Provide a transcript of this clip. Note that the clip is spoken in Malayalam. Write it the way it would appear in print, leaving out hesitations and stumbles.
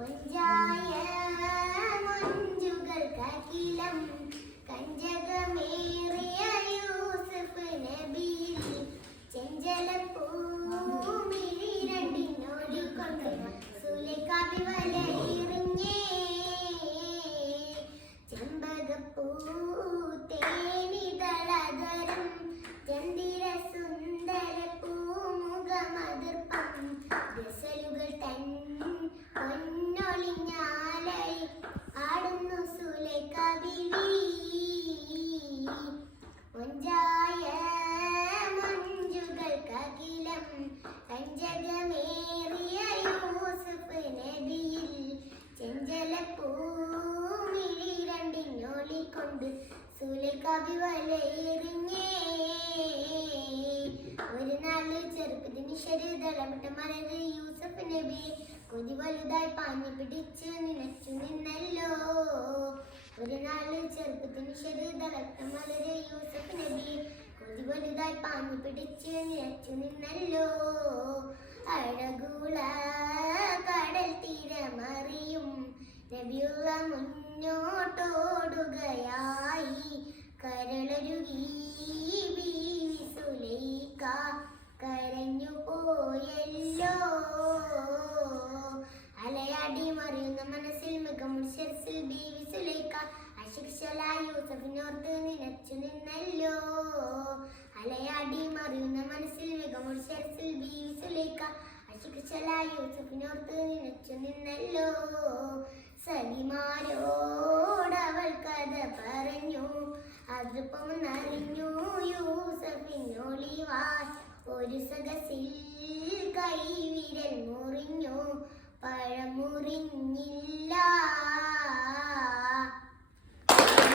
കൊഞ്ചായ മഞ്ജുകൾക്കകിലം കഞ്ചകമേറിയ യൂസഫ് നബിയിൽ ചെഞ്ചലപ്പൂമിഴി രണ്ടിനോടിക്കൊണ്ട് സുലൈഖാബി വലയെറിഞ്ഞേ ചെമ്പകപ്പൂ തേനിതളകരം ചന്ദിര സുന്ദര പൂമുഖമതിർപ്പം ഗസലുകൾ തൻ പൊന്നൊളിഞ്ഞാലായി ആടുന്നു സുലൈഖാബി കൊഞ്ചായ മഞ്ജുകൾക്കകിലം കഞ്ചകമേറിയ യൂസഫ് നബിയിൽ ചെഞ്ചലപ്പൂമിഴി രണ്ടിനോളിക്കൊണ്ട് സുലൈഖാബി വലയെറിഞ്ഞേ ഒരു നാള് ചെറുപ്പത്തിന് ശരീരമിട്ട മലര് യൂസഫ് നബി കൊതി വലുതായി പാഞ്ഞു പിടിച്ചു നിനച്ചു നിന്നല്ലോ ഒരു നാള് ചെറുപ്പത്തിന് ശരീരമിട്ട മലര് യൂസഫ് നബി കൊതി വലുതായി പാഞ്ഞു പിടിച്ചു നിനച്ചു നിന്നല്ലോ അഴകുള കടൽ തീരമറിയും നബിയുള്ള മുന്നോട്ടോടുകയായി കരളരുകി ബീവി സുലൈഖ കരഞ്ഞു പോയല്ലോ അലയാടി മറിയുന്ന മനസ്സിൽ മികമുർശിൽ ബീവി സുലൈഖ അശിക്ഷലായ യൂസഫിനോർത്ത് നിനച്ചു നിന്നല്ലോ അലയാടി മറിയുന്ന മനസ്സിൽ മികമുർശിൽ ബീവി സുലൈഖ അശിക്ഷലായ യൂസഫിനോർത്ത് നിനച്ചു നിന്നല്ലോ സലിമാരോടവൾ കഥ പറഞ്ഞു അതിപ്പം നറിഞ്ഞു യൂസഫിനൊളിവാൻ ഒരു സദസ്സിൽ കൈവിരൽ മുറിഞ്ഞു പഴമുറിഞ്ഞില്ല